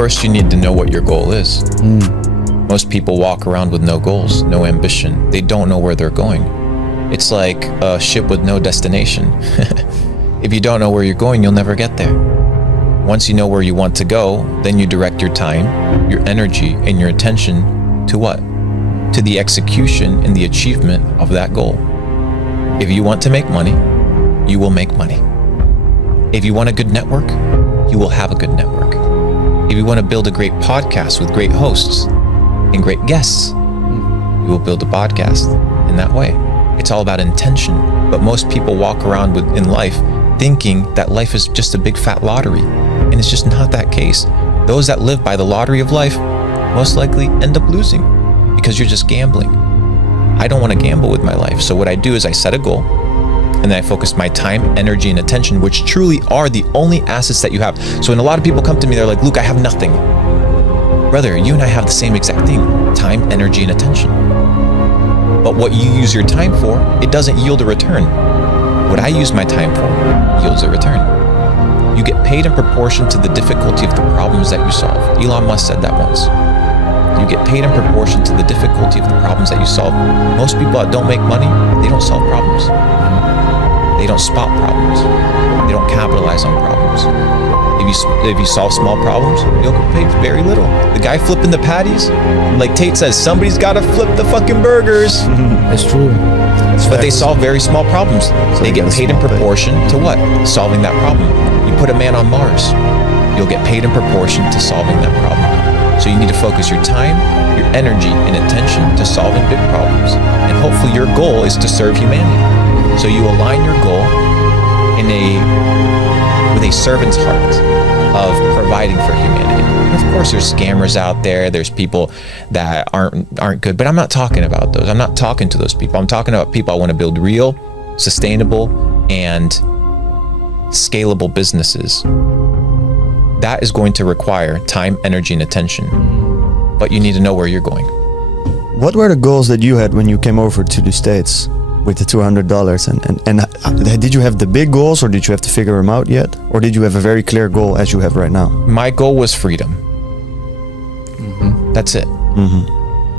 first you need to know what your goal is. Most people walk around with no goals, no ambition. They don't know where they're going. It's like a ship with no destination. If you don't know where you're going, you'll never get there. Once you know where you want to go, then you direct your time, your energy, and your attention to what? To the execution and the achievement of that goal. If you want to make money, you will make money. If you want a good network, you will have a good network. If you want to build a great podcast with great hosts and great guests, you will build a podcast in that way. It's all about intention. But most people walk around in life thinking that life is just a big fat lottery. And it's just not that case. Those that live by the lottery of life most likely end up losing because you're just gambling. I don't want to gamble with my life. So what I do is I set a goal and then I focus my time, energy, and attention, which truly are the only assets that you have. So when a lot of people come to me, they're like, Luke, I have nothing. Brother, you and I have the same exact thing, time, energy, and attention. But what you use your time for, it doesn't yield a return. What I use my time for yields a return. You get paid in proportion to the difficulty of the problems that you solve. Elon Musk said that once. You get paid in proportion to the difficulty of the problems that you solve. Most people that don't make money, they don't solve problems. They don't spot problems. They don't capitalize on problems. If you solve small problems, you'll get paid very little. The guy flipping the patties, like Tate says, somebody's got to flip the fucking burgers. That's true. But they solve very small problems. So they get paid in proportion to what? Solving that problem. You put a man on Mars, you'll get paid in proportion to solving that problem. So you need to focus your time, your energy, and attention to solving big problems. And hopefully your goal is to serve humanity. So you align your goal with a servant's heart of providing for humanity. And of course, there's scammers out there. There's people that aren't good, but I'm not talking about those. I'm not talking to those people. I'm talking about people I want to build real, sustainable, and scalable businesses. That is going to require time, energy, and attention. But you need to know where you're going. What were the goals that you had when you came over to the States with the $200? And did you have the big goals, or did you have to figure them out yet? Or did you have a very clear goal as you have right now? My goal was freedom. That's it.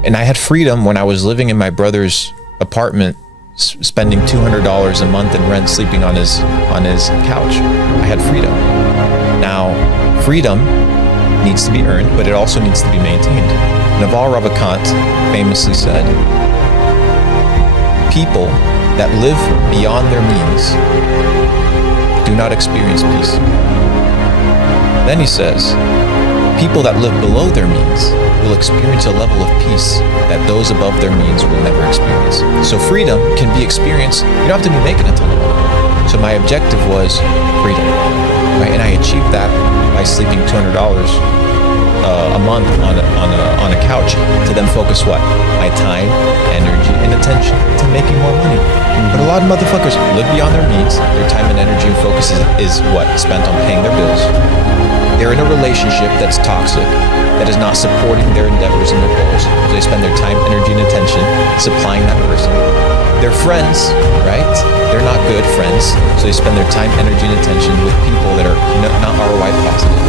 And I had freedom when I was living in my brother's apartment, spending $200 a month in rent, sleeping on his couch. I had freedom. Now, freedom needs to be earned, but it also needs to be maintained. Naval Ravikant famously said, people that live beyond their means do not experience peace. Then he says, people that live below their means will experience a level of peace that those above their means will never experience. So freedom can be experienced. You don't have to be making a ton of money. So my objective was freedom, right? And I achieved that by sleeping $200 a month on a couch to then focus what? My time, energy, and attention to making more money. But a lot of motherfuckers live beyond their means. Their time and energy and focus is what? Spent on paying their bills. They're in a relationship that's toxic, that is not supporting their endeavors and their goals. So they spend their time, energy, and attention supplying that person. Their friends, right? They're not good friends. So they spend their time, energy, and attention with people that are not ROI positive.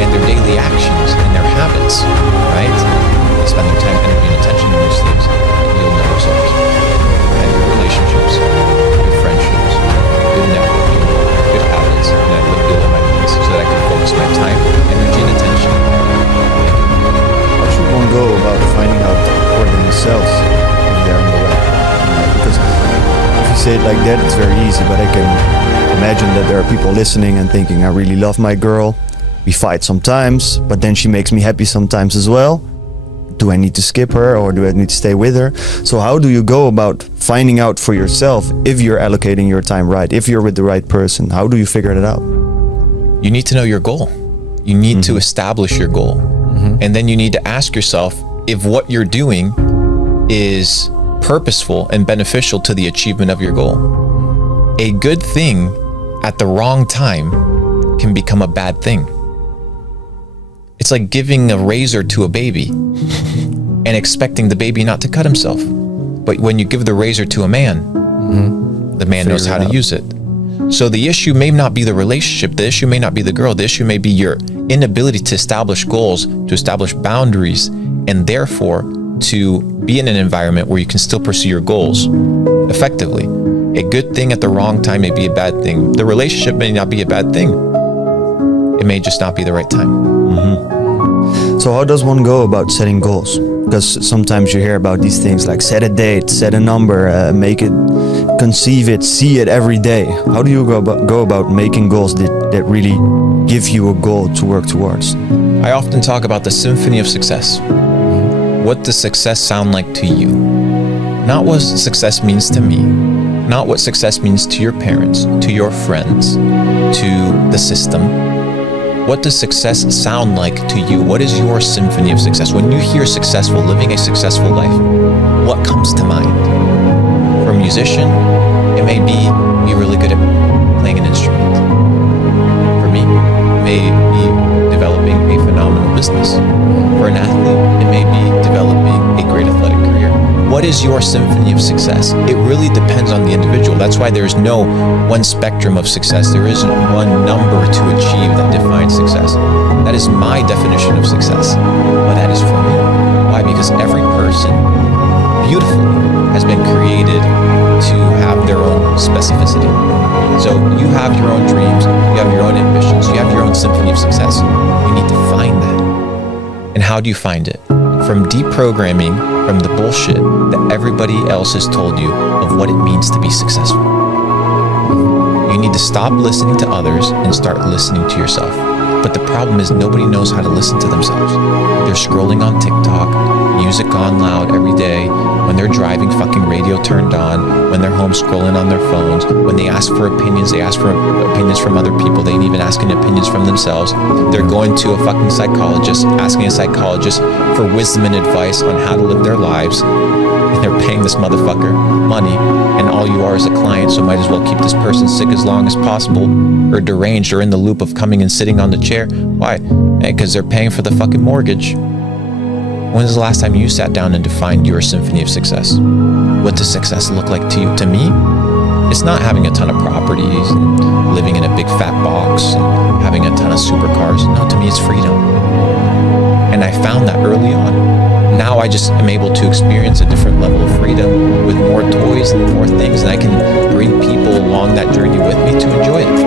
And their daily actions and their habits, right? They spend their time, energy, and attention on those things that yield no results. And good relationships, good friendships, good networking, good habits, and I live below my means so that I can focus my time, energy, and attention. How should one go about finding out for themselves if they're on the right path? Because if you say it like that, it's very easy, but I can imagine that there are people listening and thinking, I really love my girl. We fight sometimes, but then she makes me happy sometimes as well. Do I need to skip her, or do I need to stay with her? So how do you go about finding out for yourself if you're allocating your time right, if you're with the right person? How do you figure that out? You need to know your goal. You need to establish your goal. And then you need to ask yourself if what you're doing is purposeful and beneficial to the achievement of your goal. A good thing at the wrong time can become a bad thing. It's like giving a razor to a baby and expecting the baby not to cut himself. But when you give the razor to a man, the man knows how to use it. So the issue may not be the relationship, the issue may not be the girl, the issue may be your inability to establish goals, to establish boundaries, and therefore to be in an environment where you can still pursue your goals effectively. A good thing at the wrong time may be a bad thing. The relationship may not be a bad thing. It may just not be the right time. So how does one go about setting goals? Because sometimes you hear about these things like set a date, set a number, make it, conceive it, see it every day. How do you go about making goals that really give you a goal to work towards? I often talk about the symphony of success. What does success sound like to you? Not what success means to me. Not what success means to your parents, to your friends, to the system. What does success sound like to you? What is your symphony of success? When you hear successful, living a successful life, what comes to mind? For a musician, it may be really good at playing an instrument. For me, it may be developing a phenomenal business. For an athlete, it may be developing a great athletic career. What is your symphony of success? It really depends on the individual. That's why there's no one spectrum of success. There isn't one number to achieve that defines success. That is my definition of success. But that is for me. Why? Because every person, beautifully, has been created to have their own specificity. So you have your own dreams, you have your own ambitions, you have your own symphony of success. You need to find that. And how do you find it? From deprogramming from the bullshit that everybody else has told you of what it means to be successful. You need to stop listening to others and start listening to yourself. But the problem is nobody knows how to listen to themselves. They're scrolling on TikTok, music on loud every day, when they're driving, fucking radio turned on, when they're home scrolling on their phones, when they ask for opinions, they ask for opinions from other people, they ain't even asking opinions from themselves. They're going to a fucking psychologist, asking a psychologist for wisdom and advice on how to live their lives, and they're paying this motherfucker money, and all you are is a client, so might as well keep this person sick as long as possible, or deranged, or in the loop of coming and sitting on the chair. Why? Because they're paying for the fucking mortgage. When was the last time you sat down and defined your symphony of success? What does success look like to you? To me, it's not having a ton of properties and living in a big fat box and having a ton of supercars. No, to me, it's freedom. And I found that early on. Now I just am able to experience a different level of freedom with more toys and more things, and I can bring people along that journey with me to enjoy it.